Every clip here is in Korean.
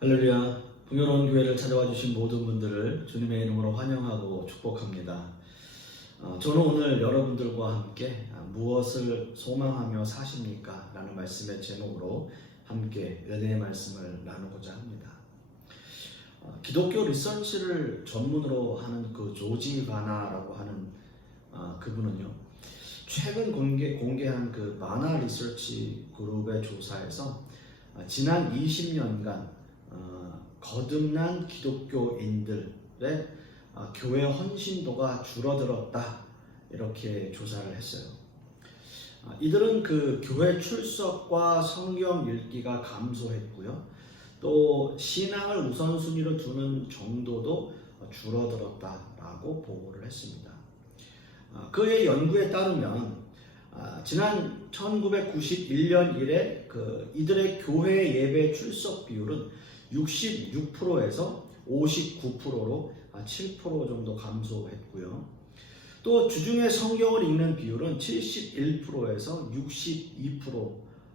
할렐루야, 풍요로운 교회를 찾아와 주신 모든 분들을 주님의 이름으로 환영하고 축복합니다. 저는 오늘 여러분들과 함께 무엇을 소망하며 사십니까? 라는 말씀의 제목으로 함께 은혜의 말씀을 나누고자 합니다. 기독교 리서치를 전문으로 하는 그 조지 바나라고 하는 그분은요, 최근 공개한 그 바나 리서치 그룹의 조사에서 지난 20년간 거듭난 기독교인들의 교회 헌신도가 줄어들었다, 이렇게 조사를 했어요. 이들은 그 교회 출석과 성경 읽기가 감소했고요, 또 신앙을 우선순위로 두는 정도도 줄어들었다라고 보고를 했습니다. 그의 연구에 따르면 지난 1991년 이래 이들의 교회 예배 출석 비율은 66%에서 59%로 7% 정도 감소했고요. 또 주중에 성경을 읽는 비율은 71%에서 62%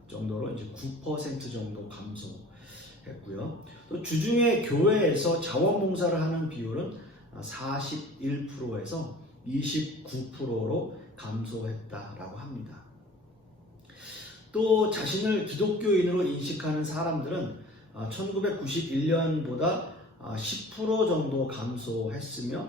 정도로 이제 9% 정도 감소했고요. 또 주중에 교회에서 자원봉사를 하는 비율은 41%에서 29%로 감소했다라고 합니다. 또 자신을 기독교인으로 인식하는 사람들은 1991년보다 10% 정도 감소했으며,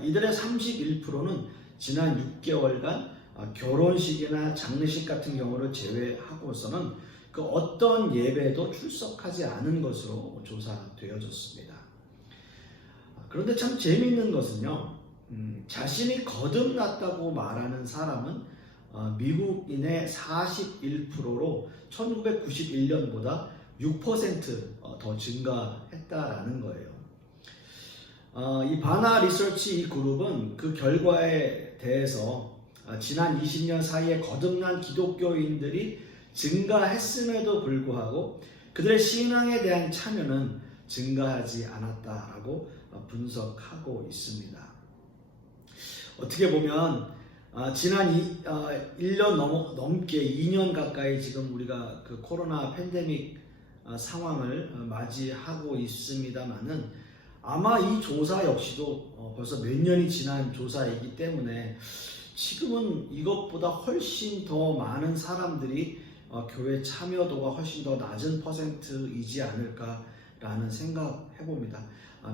이들의 31%는 지난 6개월간 결혼식이나 장례식 같은 경우를 제외하고서는 그 어떤 예배에도 출석하지 않은 것으로 조사되어졌습니다. 그런데 참 재미있는 것은요, 자신이 거듭났다고 말하는 사람은 미국인의 41%로 1991년보다 6% 증가했다라는 거예요. 이 바나 리서치 그룹은 그 결과에 대해서 지난 20년 사이에 거듭난 기독교인들이 증가했음에도 불구하고 그들의 신앙에 대한 참여는 증가하지 않았다라고 분석하고 있습니다. 어떻게 보면 지난 1년 넘게 2년 가까이 지금 우리가 그 코로나 팬데믹 상황을 맞이하고 있습니다만은, 아마 이 조사 역시도 벌써 몇 년이 지난 조사이기 때문에 지금은 이것보다 훨씬 더 많은 사람들이 교회 참여도가 훨씬 더 낮은 퍼센트이지 않을까라는 생각 해봅니다.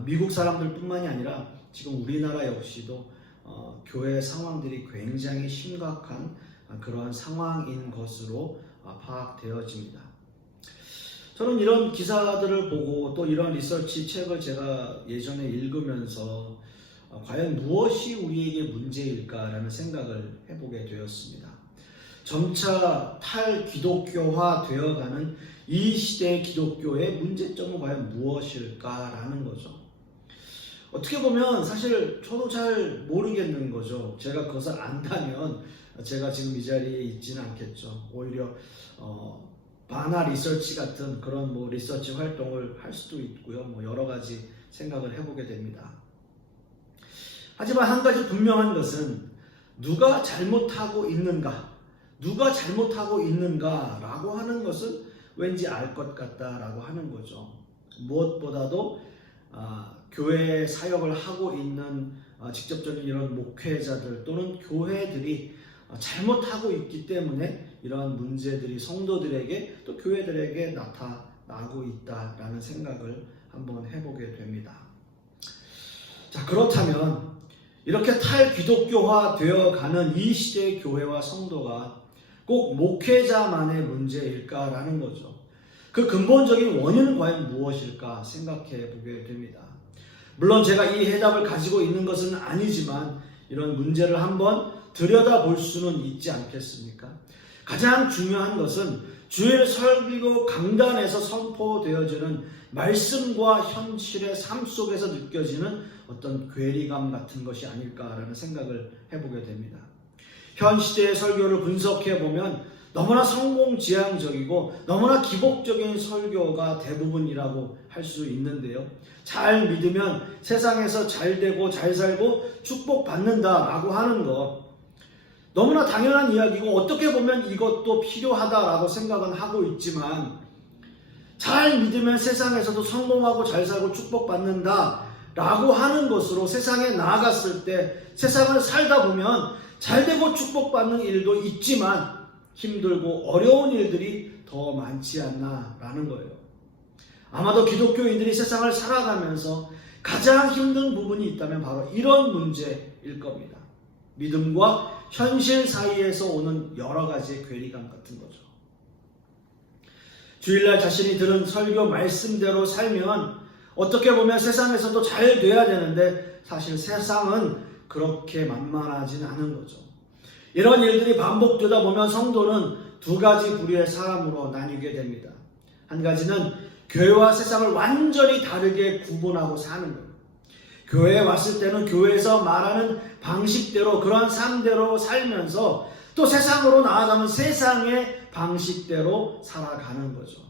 미국 사람들 뿐만이 아니라 지금 우리나라 역시도 교회 상황들이 굉장히 심각한 그러한 상황인 것으로 파악되어집니다. 저는 이런 기사들을 보고 또 이런 리서치 책을 제가 예전에 읽으면서 과연 무엇이 우리에게 문제일까라는 생각을 해보게 되었습니다. 점차 탈기독교화 되어가는 이 시대의 기독교의 문제점은 과연 무엇일까라는 거죠. 어떻게 보면 사실 저도 잘 모르겠는 거죠. 제가 그것을 안다면 제가 지금 이 자리에 있지는 않겠죠. 오히려 바나 리서치 같은 그런 리서치 활동을 할 수도 있고요. 여러 가지 생각을 해보게 됩니다. 하지만 한 가지 분명한 것은 누가 잘못하고 있는가라고 하는 것은 왠지 알 것 같다라고 하는 거죠. 무엇보다도 교회 사역을 하고 있는 직접적인 이런 목회자들 또는 교회들이 잘못하고 있기 때문에 이러한 문제들이 성도들에게 또 교회들에게 나타나고 있다라는 생각을 한번 해보게 됩니다. 자, 그렇다면 이렇게 탈기독교화 되어가는 이 시대의 교회와 성도가 꼭 목회자만의 문제일까라는 거죠. 그 근본적인 원인은 과연 무엇일까 생각해 보게 됩니다. 물론 제가 이 해답을 가지고 있는 것은 아니지만 이런 문제를 한번 들여다볼 수는 있지 않겠습니까? 가장 중요한 것은 주일 설교 강단에서 선포되어지는 말씀과 현실의 삶 속에서 느껴지는 어떤 괴리감 같은 것이 아닐까라는 생각을 해보게 됩니다. 현 시대의 설교를 분석해보면 너무나 성공지향적이고 너무나 기복적인 설교가 대부분이라고 할 수 있는데요. 잘 믿으면 세상에서 잘 되고 잘 살고 축복받는다라고 하는 것, 너무나 당연한 이야기고 어떻게 보면 이것도 필요하다라고 생각은 하고 있지만, 잘 믿으면 세상에서도 성공하고 잘 살고 축복받는다 라고 하는 것으로 세상에 나아갔을 때 세상을 살다 보면 잘되고 축복받는 일도 있지만 힘들고 어려운 일들이 더 많지 않나 라는 거예요. 아마도 기독교인들이 세상을 살아가면서 가장 힘든 부분이 있다면 바로 이런 문제일 겁니다. 믿음과 현실 사이에서 오는 여러 가지의 괴리감 같은 거죠. 주일날 자신이 들은 설교 말씀대로 살면 어떻게 보면 세상에서도 잘 돼야 되는데 사실 세상은 그렇게 만만하진 않은 거죠. 이런 일들이 반복되다 보면 성도는 두 가지 부류의 사람으로 나뉘게 됩니다. 한 가지는 교회와 세상을 완전히 다르게 구분하고 사는 거예요. 교회에 왔을 때는 교회에서 말하는 방식대로 그러한 삶대로 살면서 또 세상으로 나아가면 세상의 방식대로 살아가는 거죠.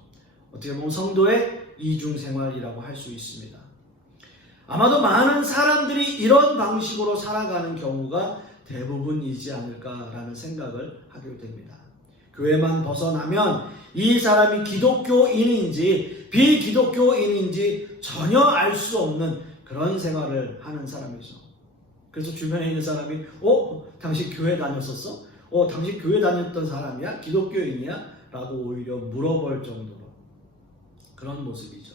어떻게 보면 성도의 이중생활이라고 할 수 있습니다. 아마도 많은 사람들이 이런 방식으로 살아가는 경우가 대부분이지 않을까라는 생각을 하게 됩니다. 교회만 벗어나면 이 사람이 기독교인인지 비기독교인인지 전혀 알 수 없는 그런 생활을 하는 사람이죠. 그래서 주변에 있는 사람이 당신 교회 다녔었어? 당신 교회 다녔던 사람이야? 기독교인이야? 라고 오히려 물어볼 정도로 그런 모습이죠.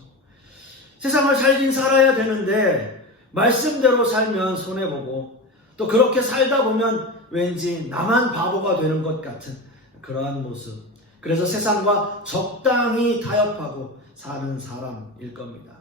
세상을 살긴 살아야 되는데 말씀대로 살면 손해보고 또 그렇게 살다 보면 왠지 나만 바보가 되는 것 같은 그러한 모습. 그래서 세상과 적당히 타협하고 사는 사람일 겁니다.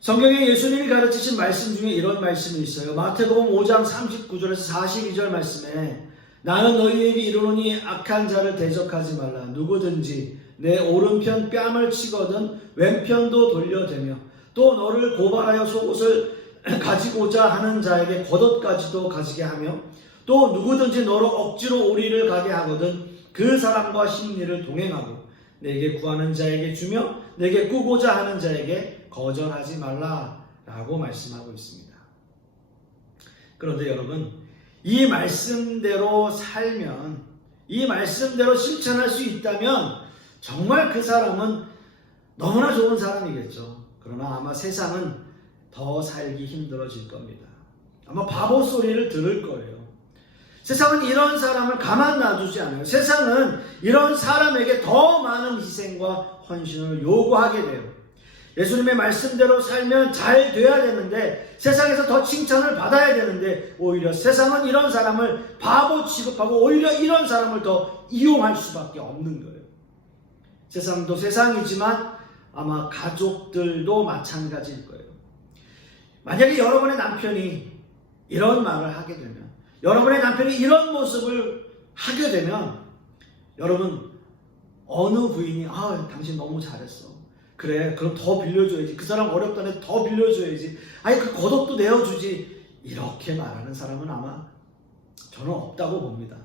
성경에 예수님이 가르치신 말씀 중에 이런 말씀이 있어요. 마태복음 5장 39절에서 42절 말씀에 나는 너희에게 이르노니 악한 자를 대적하지 말라. 누구든지 내 오른편 뺨을 치거든 왼편도 돌려대며 또 너를 고발하여 속옷을 가지고자 하는 자에게 겉옷까지도 가지게 하며 또 누구든지 너로 억지로 오리를 가게 하거든 그 사람과 심리를 동행하고 내게 구하는 자에게 주며 내게 꾸고자 하는 자에게 거절하지 말라라고 말씀하고 있습니다. 그런데 여러분, 이 말씀대로 살면, 이 말씀대로 실천할 수 있다면 정말 그 사람은 너무나 좋은 사람이겠죠. 그러나 아마 세상은 더 살기 힘들어질 겁니다. 아마 바보 소리를 들을 거예요. 세상은 이런 사람을 가만 놔두지 않아요. 세상은 이런 사람에게 더 많은 희생과 헌신을 요구하게 돼요. 예수님의 말씀대로 살면 잘 돼야 되는데 세상에서 더 칭찬을 받아야 되는데 오히려 세상은 이런 사람을 바보 취급하고 오히려 이런 사람을 더 이용할 수밖에 없는 거예요. 세상도 세상이지만 아마 가족들도 마찬가지일 거예요. 만약에 여러분의 남편이 이런 말을 하게 되면 여러분의 남편이 이런 모습을 하게 되면 여러분 어느 부인이 당신 너무 잘했어. 그래 그럼 더 빌려줘야지. 그 사람 어렵다는데 더 빌려줘야지. 그 겉옷도 내어주지. 이렇게 말하는 사람은 아마 저는 없다고 봅니다.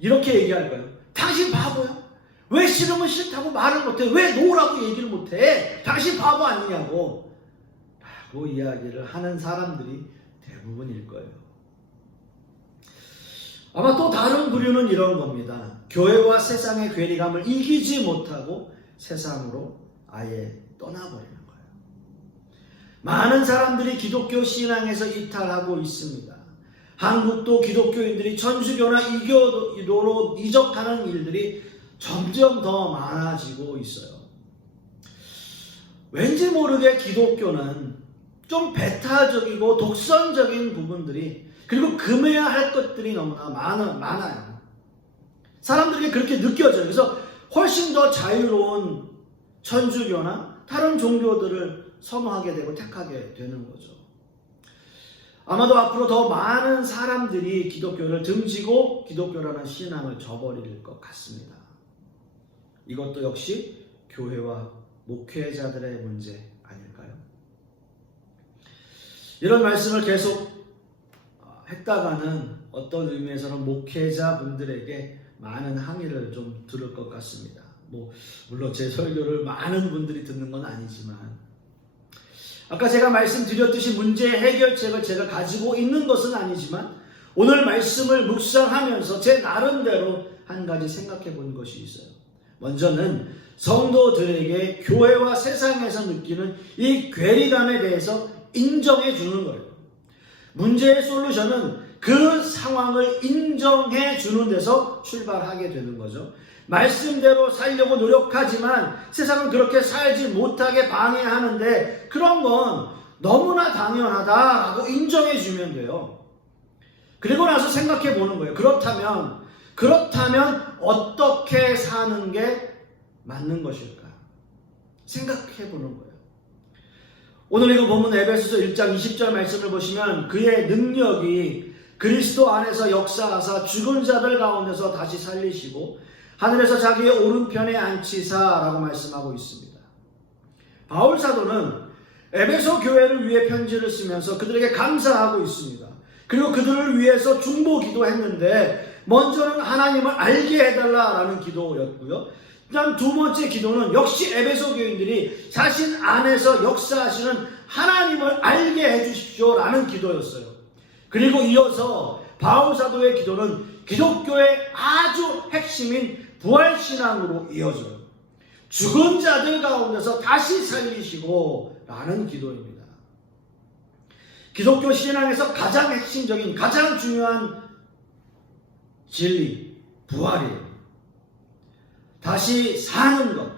이렇게 얘기할 거예요. 당신 바보야? 왜 싫으면 싫다고 말을 못해? 왜 놓으라고 얘기를 못해? 당신 바보 아니냐고 라고 이야기를 하는 사람들이 대부분일 거예요. 아마 또 다른 부류는 이런 겁니다. 교회와 세상의 괴리감을 이기지 못하고 세상으로 아예 떠나버리는 거예요. 많은 사람들이 기독교 신앙에서 이탈하고 있습니다. 한국도 기독교인들이 천주교나 이교도로 이적하는 일들이 점점 더 많아지고 있어요. 왠지 모르게 기독교는 좀 배타적이고 독선적인 부분들이 그리고 금해야 할 것들이 너무나 많아요. 사람들에게 그렇게 느껴져요. 그래서 훨씬 더 자유로운 천주교나 다른 종교들을 선호하게 되고 택하게 되는 거죠. 아마도 앞으로 더 많은 사람들이 기독교를 등지고 기독교라는 신앙을 저버릴 것 같습니다. 이것도 역시 교회와 목회자들의 문제 아닐까요? 이런 말씀을 계속 했다가는 어떤 의미에서는 목회자분들에게 많은 항의를 좀 들을 것 같습니다. 물론 제 설교를 많은 분들이 듣는 건 아니지만 아까 제가 말씀드렸듯이 문제 해결책을 제가 가지고 있는 것은 아니지만 오늘 말씀을 묵상하면서 제 나름대로 한 가지 생각해 본 것이 있어요. 먼저는 성도들에게 교회와 세상에서 느끼는 이 괴리감에 대해서 인정해 주는 거예요. 문제의 솔루션은 그 상황을 인정해 주는 데서 출발하게 되는 거죠. 말씀대로 살려고 노력하지만 세상은 그렇게 살지 못하게 방해하는데 그런 건 너무나 당연하다라고 인정해 주면 돼요. 그리고 나서 생각해 보는 거예요. 그렇다면 어떻게 사는 게 맞는 것일까? 생각해 보는 거예요. 오늘 이거 보면 에베소서 1장 20절 말씀을 보시면 그의 능력이 그리스도 안에서 역사하사 죽은 자들 가운데서 다시 살리시고 하늘에서 자기의 오른편에 앉히사라고 말씀하고 있습니다. 바울 사도는 에베소 교회를 위해 편지를 쓰면서 그들에게 감사하고 있습니다. 그리고 그들을 위해서 중보 기도했는데 먼저는 하나님을 알게 해달라라는 기도였고요. 그다음 두 번째 기도는 역시 에베소 교인들이 자신 안에서 역사하시는 하나님을 알게 해주십시오라는 기도였어요. 그리고 이어서 바울 사도의 기도는 기독교의 아주 핵심인 부활신앙으로 이어져요. 죽은 자들 가운데서 다시 살리시고 라는 기도입니다. 기독교 신앙에서 가장 핵심적인 가장 중요한 진리, 부활이에요. 다시 사는 것입니다.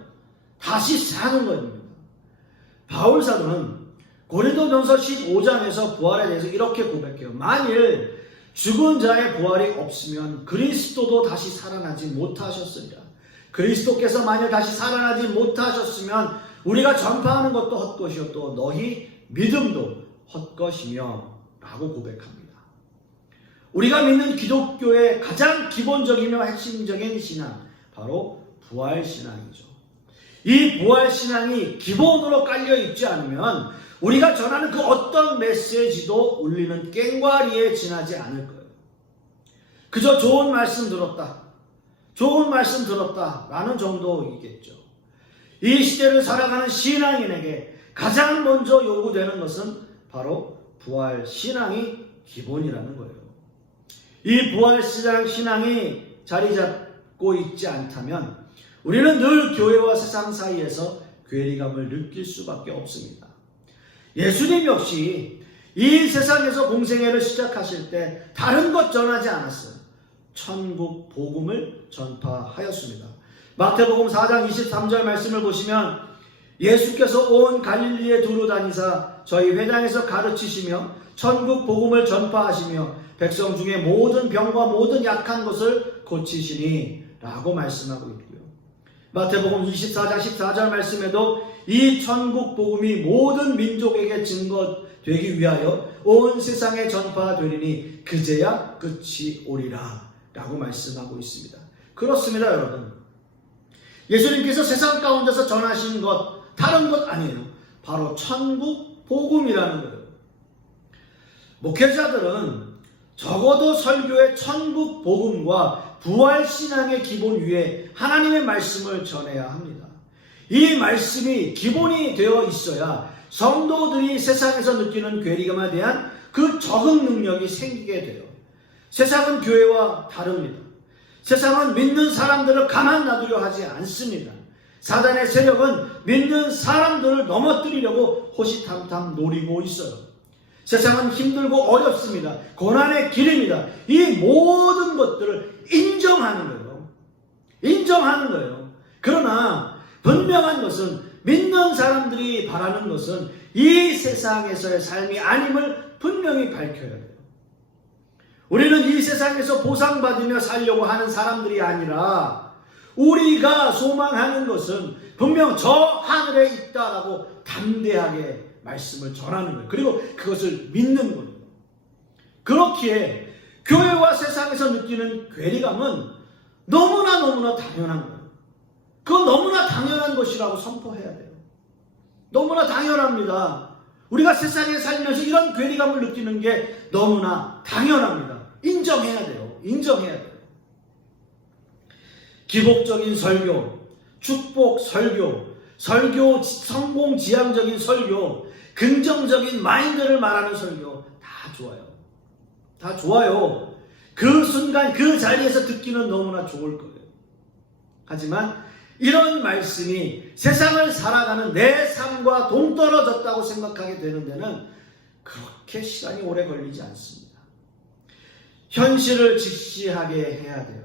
바울 사도는 고린도전서 15장에서 부활에 대해서 이렇게 고백해요. 만일 죽은 자의 부활이 없으면 그리스도도 다시 살아나지 못하셨으리라. 그리스도께서 만일 다시 살아나지 못하셨으면 우리가 전파하는 것도 헛것이요 또 너희 믿음도 헛것이며 라고 고백합니다. 우리가 믿는 기독교의 가장 기본적이며 핵심적인 신앙 바로 부활신앙이죠. 이 부활신앙이 기본으로 깔려있지 않으면 우리가 전하는 그 어떤 메시지도 울리는 꽹과리에 지나지 않을 거예요. 그저 좋은 말씀 들었다 라는 정도이겠죠. 이 시대를 살아가는 신앙인에게 가장 먼저 요구되는 것은 바로 부활신앙이 기본이라는 거예요. 이 부활신앙이 자리 잡고 있지 않다면 우리는 늘 교회와 세상 사이에서 괴리감을 느낄 수밖에 없습니다. 예수님 역시 이 세상에서 공생애를 시작하실 때 다른 것 전하지 않았어요. 천국 복음을 전파하였습니다. 마태복음 4장 23절 말씀을 보시면 예수께서 온 갈릴리에 두루 다니사 저희 회당에서 가르치시며 천국 복음을 전파하시며 백성 중에 모든 병과 모든 약한 것을 고치시니 라고 말씀하고 있고요. 마태복음 24장 14절 말씀에도 이 천국 복음이 모든 민족에게 증거되기 위하여 온 세상에 전파되리니 그제야 끝이 오리라 라고 말씀하고 있습니다. 그렇습니다, 여러분. 예수님께서 세상 가운데서 전하신 것 다른 것 아니에요. 바로 천국 복음이라는 거예요. 목회자들은 적어도 설교의 천국 복음과 부활신앙의 기본 위에 하나님의 말씀을 전해야 합니다. 이 말씀이 기본이 되어 있어야 성도들이 세상에서 느끼는 괴리감에 대한 그 적응 능력이 생기게 돼요. 세상은 교회와 다릅니다. 세상은 믿는 사람들을 가만 놔두려 하지 않습니다. 사단의 세력은 믿는 사람들을 넘어뜨리려고 호시탐탐 노리고 있어요. 세상은 힘들고 어렵습니다. 고난의 길입니다. 이 모든 것들을 인정하는 거예요. 그러나 분명한 것은 믿는 사람들이 바라는 것은 이 세상에서의 삶이 아님을 분명히 밝혀야 돼요. 우리는 이 세상에서 보상받으며 살려고 하는 사람들이 아니라 우리가 소망하는 것은 분명 저 하늘에 있다라고 담대하게 말씀을 전하는 거예요. 그리고 그것을 믿는 거예요. 그렇기에 교회와 세상에서 느끼는 괴리감은 너무나 당연한 거예요. 그건 너무나 당연한 것이라고 선포해야 돼요. 너무나 당연합니다. 우리가 세상에 살면서 이런 괴리감을 느끼는 게 너무나 당연합니다. 인정해야 돼요. 기복적인 설교, 축복 설교, 성공 지향적인 설교, 긍정적인 마인드를 말하는 설교 다 좋아요. 그 순간 그 자리에서 듣기는 너무나 좋을 거예요. 하지만 이런 말씀이 세상을 살아가는 내 삶과 동떨어졌다고 생각하게 되는 데는 그렇게 시간이 오래 걸리지 않습니다. 현실을 직시하게 해야 돼요.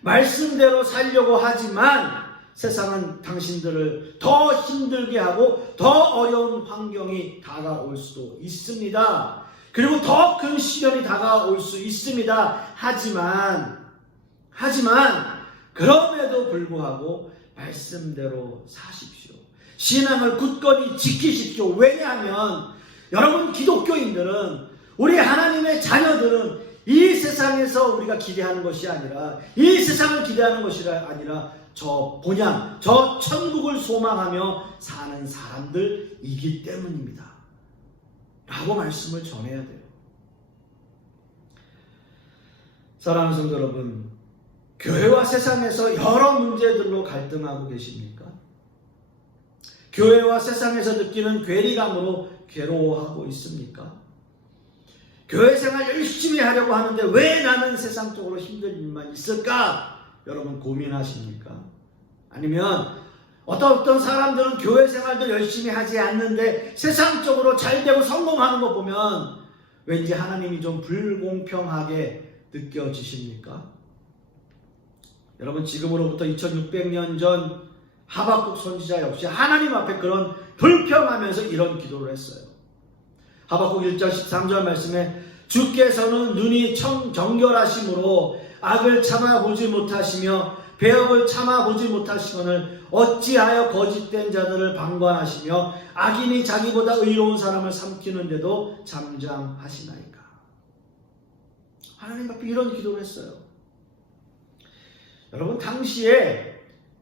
말씀대로 살려고 하지만 세상은 당신들을 더 힘들게 하고 더 어려운 환경이 다가올 수도 있습니다. 그리고 더 큰 시련이 다가올 수 있습니다. 하지만 그럼에도 불구하고 말씀대로 사십시오. 신앙을 굳건히 지키십시오. 왜냐하면 여러분 기독교인들은, 우리 하나님의 자녀들은 이 세상에서 우리가 기대하는 것이 아니라, 이 세상을 기대하는 것이 아니라 저 본향, 저 천국을 소망하며 사는 사람들이기 때문입니다. 라고 말씀을 전해야 돼요. 사랑하는 성도 여러분, 교회와 세상에서 여러 문제들로 갈등하고 계십니까? 교회와 세상에서 느끼는 괴리감으로 괴로워하고 있습니까? 교회 생활 열심히 하려고 하는데 왜 나는 세상적으로 힘든 일만 있을까? 여러분 고민하십니까? 아니면 어떤 사람들은 교회 생활도 열심히 하지 않는데 세상적으로 잘 되고 성공하는 거 보면 왠지 하나님이 좀 불공평하게 느껴지십니까? 여러분 지금으로부터 2600년 전 하박국 선지자 역시 하나님 앞에 그런 불평하면서 이런 기도를 했어요. 하박국 1절 13절 말씀에 주께서는 눈이 정결하심으로 악을 참아보지 못하시며 배역을 참아보지 못하시거늘 어찌하여 거짓된 자들을 방관하시며 악인이 자기보다 의로운 사람을 삼키는데도 잠잠하시나이까. 하나님 앞에 이런 기도를 했어요. 여러분 당시에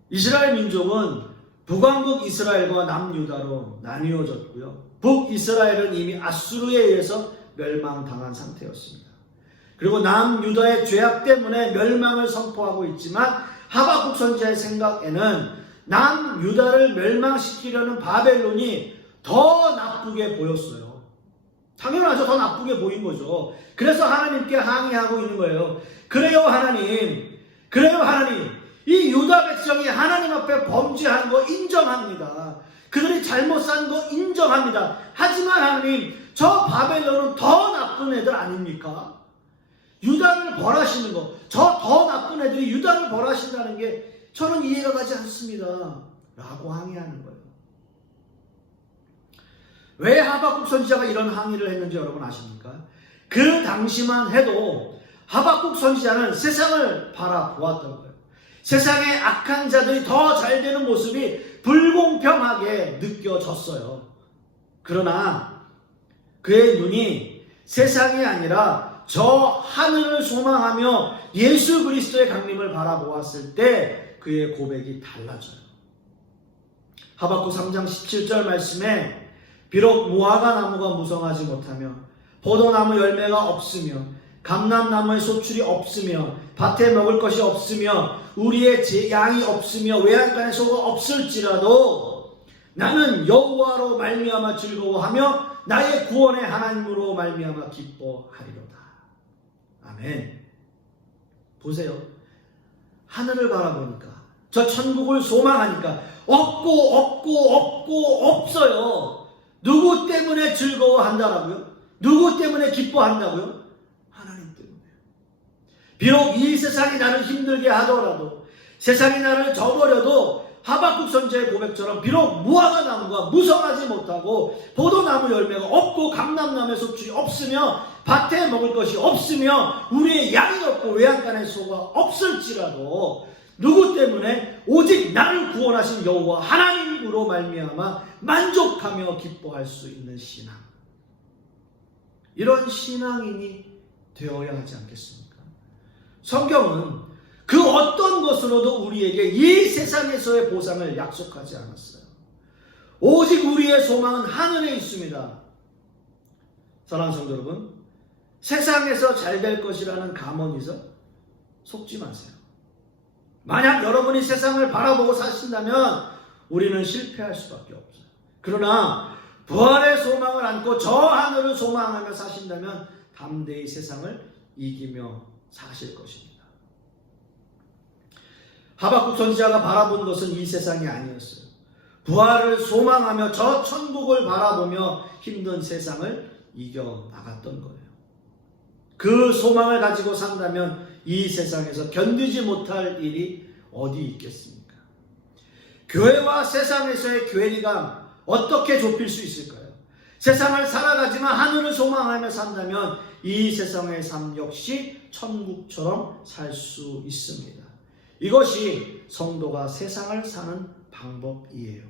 이스라엘 민족은 북왕국 이스라엘과 남유다로 나뉘어졌고요. 북이스라엘은 이미 아수르에 의해서 멸망당한 상태였습니다. 그리고 남유다의 죄악 때문에 멸망을 선포하고 있지만 하박국 선지자의 생각에는 남유다를 멸망시키려는 바벨론이 더 나쁘게 보였어요. 당연하죠. 더 나쁘게 보인 거죠. 그래서 하나님께 항의하고 있는 거예요. 그래요 하나님. 이 유다 백성이 하나님 앞에 범죄한 거 인정합니다. 그들이 잘못 산 거 인정합니다. 하지만 하나님, 저 바벨론은 더 나쁜 애들 아닙니까? 유다를 벌하시는 거, 저 더 나쁜 애들이 유다를 벌하신다는 게 저는 이해가 가지 않습니다. 라고 항의하는 거예요. 왜 하박국 선지자가 이런 항의를 했는지 여러분 아십니까? 그 당시만 해도 하박국 선지자는 세상을 바라보았던 거예요. 세상의 악한 자들이 더 잘 되는 모습이 불공평하게 느껴졌어요. 그러나 그의 눈이 세상이 아니라 저 하늘을 소망하며 예수 그리스도의 강림을 바라보았을 때 그의 고백이 달라져요. 하박국 3장 17절 말씀에 비록 무화과 나무가 무성하지 못하며 포도나무 열매가 없으며 감람나무의 소출이 없으며 밭에 먹을 것이 없으며 우리의 양이 없으며 외양간에 소가 없을지라도 나는 여호와로 말미암아 즐거워하며 나의 구원의 하나님으로 말미암아 기뻐하리로다. 아멘. 보세요. 하늘을 바라보니까, 저 천국을 소망하니까 없어요. 누구 때문에 즐거워한다라고요? 누구 때문에 기뻐한다고요? 하나님 때문에. 비록 이 세상이 나를 힘들게 하더라도, 세상이 나를 저버려도 하박국 선지자의 고백처럼 비록 무화과 나무가 무성하지 못하고 포도나무 열매가 없고 감람나무의 소출이 없으며 밭에 먹을 것이 없으며 우리의 양이 없고 외양간에 소가 없을지라도 누구 때문에? 오직 나를 구원하신 여호와 하나님으로 말미암아 만족하며 기뻐할 수 있는 신앙. 이런 신앙인이 되어야 하지 않겠습니까? 성경은 그 어떤 것으로도 우리에게 이 세상에서의 보상을 약속하지 않았어요. 오직 우리의 소망은 하늘에 있습니다. 사랑하는 성도 여러분, 세상에서 잘 될 것이라는 감언에서 속지 마세요. 만약 여러분이 세상을 바라보고 사신다면 우리는 실패할 수밖에 없어요. 그러나 부활의 소망을 안고 저 하늘을 소망하며 사신다면 담대히 세상을 이기며 사실 것입니다. 하박국 선지자가 바라본 것은 이 세상이 아니었어요. 부활을 소망하며 저 천국을 바라보며 힘든 세상을 이겨나갔던 거예요. 그 소망을 가지고 산다면 이 세상에서 견디지 못할 일이 어디 있겠습니까? 교회와 세상에서의 괴리감 어떻게 좁힐 수 있을까요? 세상을 살아가지만 하늘을 소망하며 산다면 이 세상의 삶 역시 천국처럼 살 수 있습니다. 이것이 성도가 세상을 사는 방법이에요.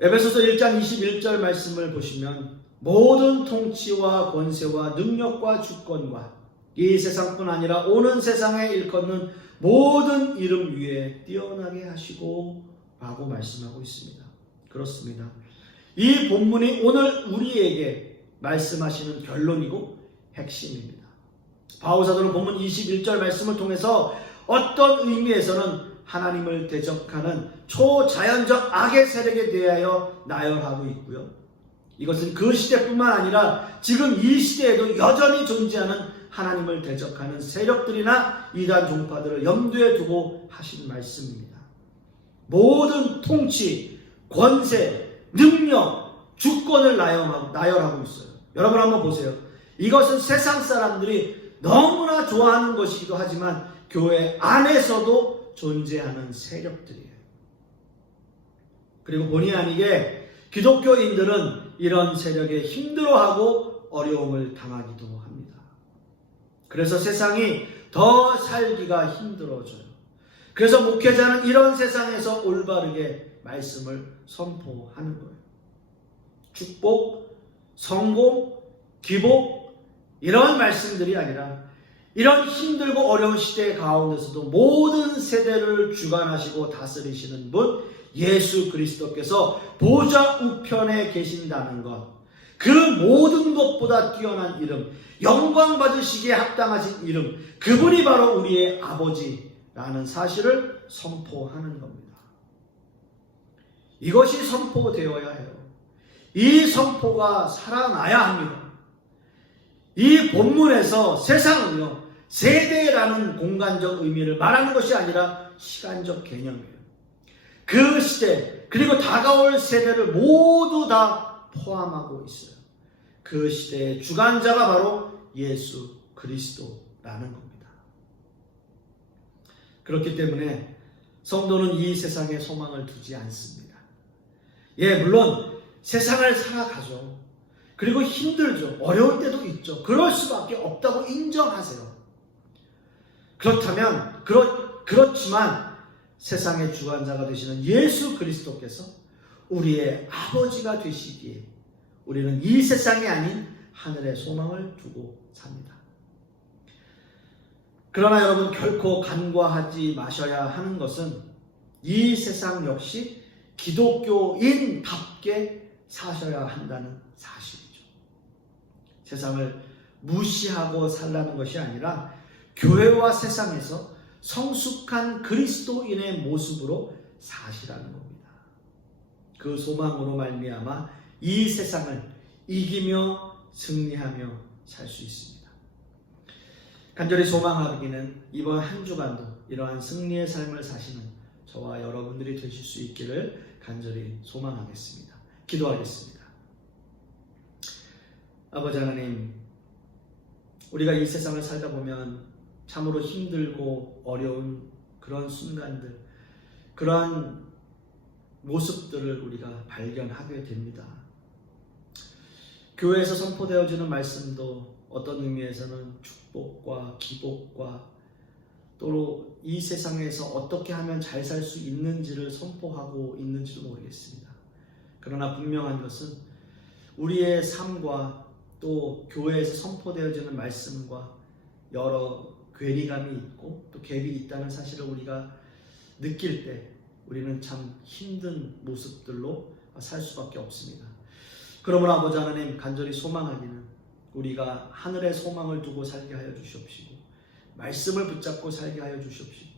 에베소서 1장 21절 말씀을 보시면 모든 통치와 권세와 능력과 주권과 이 세상뿐 아니라 오는 세상에 일컫는 모든 이름 위에 뛰어나게 하시고 라고 말씀하고 있습니다. 그렇습니다. 이 본문이 오늘 우리에게 말씀하시는 결론이고 핵심입니다. 바울사도는 본문 21절 말씀을 통해서 어떤 의미에서는 하나님을 대적하는 초자연적 악의 세력에 대하여 나열하고 있고요. 이것은 그 시대뿐만 아니라 지금 이 시대에도 여전히 존재하는 하나님을 대적하는 세력들이나 이단 종파들을 염두에 두고 하신 말씀입니다. 모든 통치, 권세, 능력, 주권을 나열하고 있어요. 여러분 한번 보세요. 이것은 세상 사람들이 너무나 좋아하는 것이기도 하지만 교회 안에서도 존재하는 세력들이에요. 그리고 본의 아니게 기독교인들은 이런 세력에 힘들어하고 어려움을 당하기도 합니다. 그래서 세상이 더 살기가 힘들어져요. 그래서 목회자는 이런 세상에서 올바르게 말씀을 선포하는 거예요. 축복, 성공, 기복 이런 말씀들이 아니라 이런 힘들고 어려운 시대 가운데서도 모든 세대를 주관하시고 다스리시는 분 예수 그리스도께서 보좌 우편에 계신다는 것, 그 모든 것보다 뛰어난 이름, 영광 받으시기에 합당하신 이름, 그분이 바로 우리의 아버지라는 사실을 선포하는 겁니다. 이것이 선포되어야 해요. 이 선포가 살아나야 합니다. 이 본문에서 세상은요, 세대라는 공간적 의미를 말하는 것이 아니라 시간적 개념이에요. 그 시대, 그리고 다가올 세대를 모두 다 포함하고 있어요. 그 시대의 주관자가 바로 예수 그리스도라는 겁니다. 그렇기 때문에 성도는 이 세상에 소망을 두지 않습니다. 물론 세상을 살아가죠. 그리고 힘들죠. 어려울 때도 있죠. 그럴 수밖에 없다고 인정하세요. 그렇지만 세상의 주관자가 되시는 예수 그리스도께서 우리의 아버지가 되시기에 우리는 이 세상이 아닌 하늘의 소망을 두고 삽니다. 그러나 여러분, 결코 간과하지 마셔야 하는 것은 이 세상 역시 기독교인답게 사셔야 한다는 사실이죠. 세상을 무시하고 살라는 것이 아니라 교회와 세상에서 성숙한 그리스도인의 모습으로 사시라는 겁니다. 그 소망으로 말미암아 이 세상을 이기며 승리하며 살 수 있습니다. 간절히 소망하기는 이번 한 주간도 이러한 승리의 삶을 사시는 저와 여러분들이 되실 수 있기를 간절히 소망하겠습니다. 기도하겠습니다. 아버지 하나님, 우리가 이 세상을 살다 보면 참으로 힘들고 어려운 그런 순간들, 그러한 모습들을 우리가 발견하게 됩니다. 교회에서 선포되어지는 말씀도 어떤 의미에서는 축복과 기복과 또 이 세상에서 어떻게 하면 잘 살 수 있는지를 선포하고 있는지도 모르겠습니다. 그러나 분명한 것은 우리의 삶과 또 교회에서 선포되어지는 말씀과 여러 괴리감이 있고 또 갭이 있다는 사실을 우리가 느낄 때 우리는 참 힘든 모습들로 살 수밖에 없습니다. 그러므로 아버지 하나님, 간절히 소망하기는 우리가 하늘의 소망을 두고 살게 하여 주시옵시고 말씀을 붙잡고 살게 하여 주시옵시고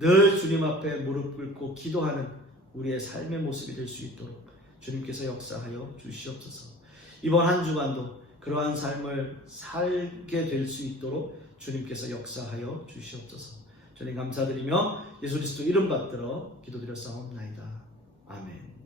늘 주님 앞에 무릎 꿇고 기도하는 우리의 삶의 모습이 될 수 있도록 주님께서 역사하여 주시옵소서. 이번 한 주간도 그러한 삶을 살게 될 수 있도록 주님께서 역사하여 주시옵소서. 주님 감사드리며 예수 그리스도 이름 받들어 기도드렸사옵나이다. 아멘.